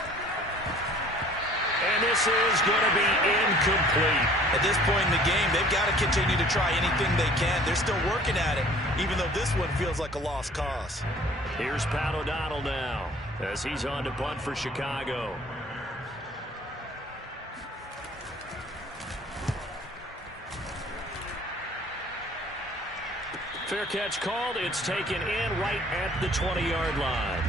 And this is going to be incomplete. At this point in the game, they've got to continue to try anything they can. They're still working at it, even though this one feels like a lost cause. Here's Pat O'Donnell now as he's on to punt for Chicago. Fair catch called. It's taken in right at the 20-yard line.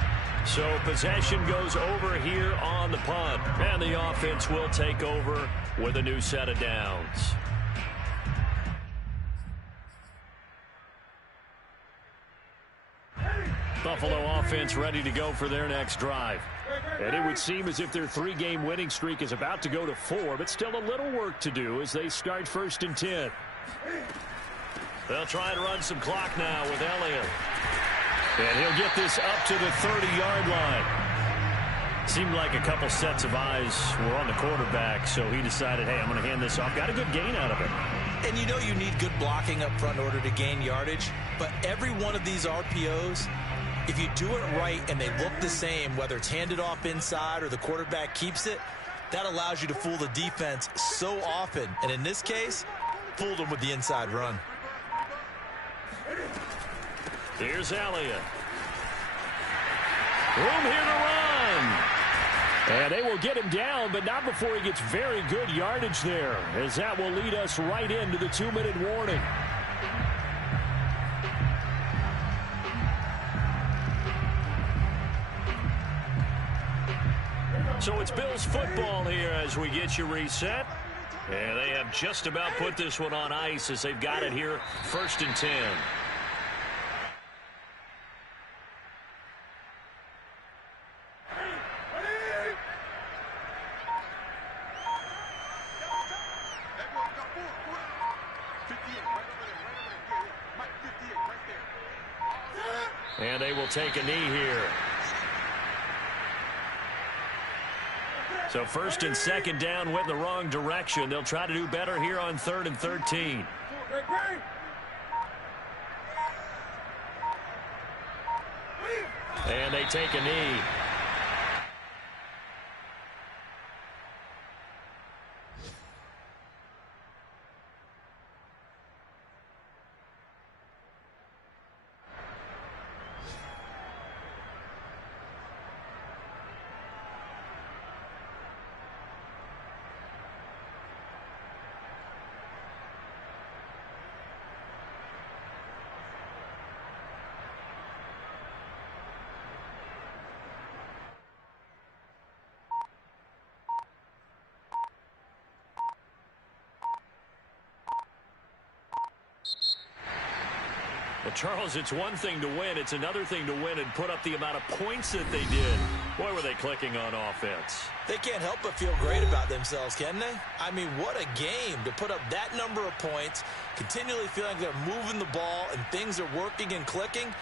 So possession goes over here on the punt. And the offense will take over with a new set of downs. Buffalo offense ready to go for their next drive. And it would seem as if their 3-game winning streak is about to go to 4, but still a little work to do as they start 1st and 10. They'll try and run some clock now with Elliott. And he'll get this up to the 30-yard line. Seemed like a couple sets of eyes were on the quarterback, so he decided, hey, I'm going to hand this off. Got a good gain out of it. And you know you need good blocking up front in order to gain yardage, but every one of these RPOs, if you do it right and they look the same, whether it's handed off inside or the quarterback keeps it, that allows you to fool the defense so often. And in this case, fooled them with the inside run. Here's Elliott. Room here to run. And they will get him down, but not before he gets very good yardage there, as that will lead us right into the 2-minute warning. So it's Bills football here as we get you reset. And they have just about put this one on ice as they've got it here, 1st and 10. And they will take a knee here. So 1st and 2nd down went in the wrong direction. They'll try to do better here on 3rd and 13. And they take a knee. Well, Charles, it's one thing to win. It's another thing to win and put up the amount of points that they did. Boy, were they clicking on offense. They can't help but feel great about themselves, can they? I mean, what a game to put up that number of points, continually feeling like they're moving the ball and things are working and clicking.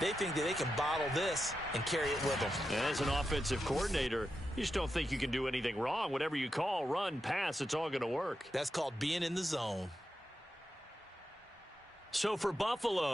They think that they can bottle this and carry it with them. And as an offensive coordinator, you just don't think you can do anything wrong. Whatever you call, run, pass, it's all going to work. That's called being in the zone. So for Buffalo,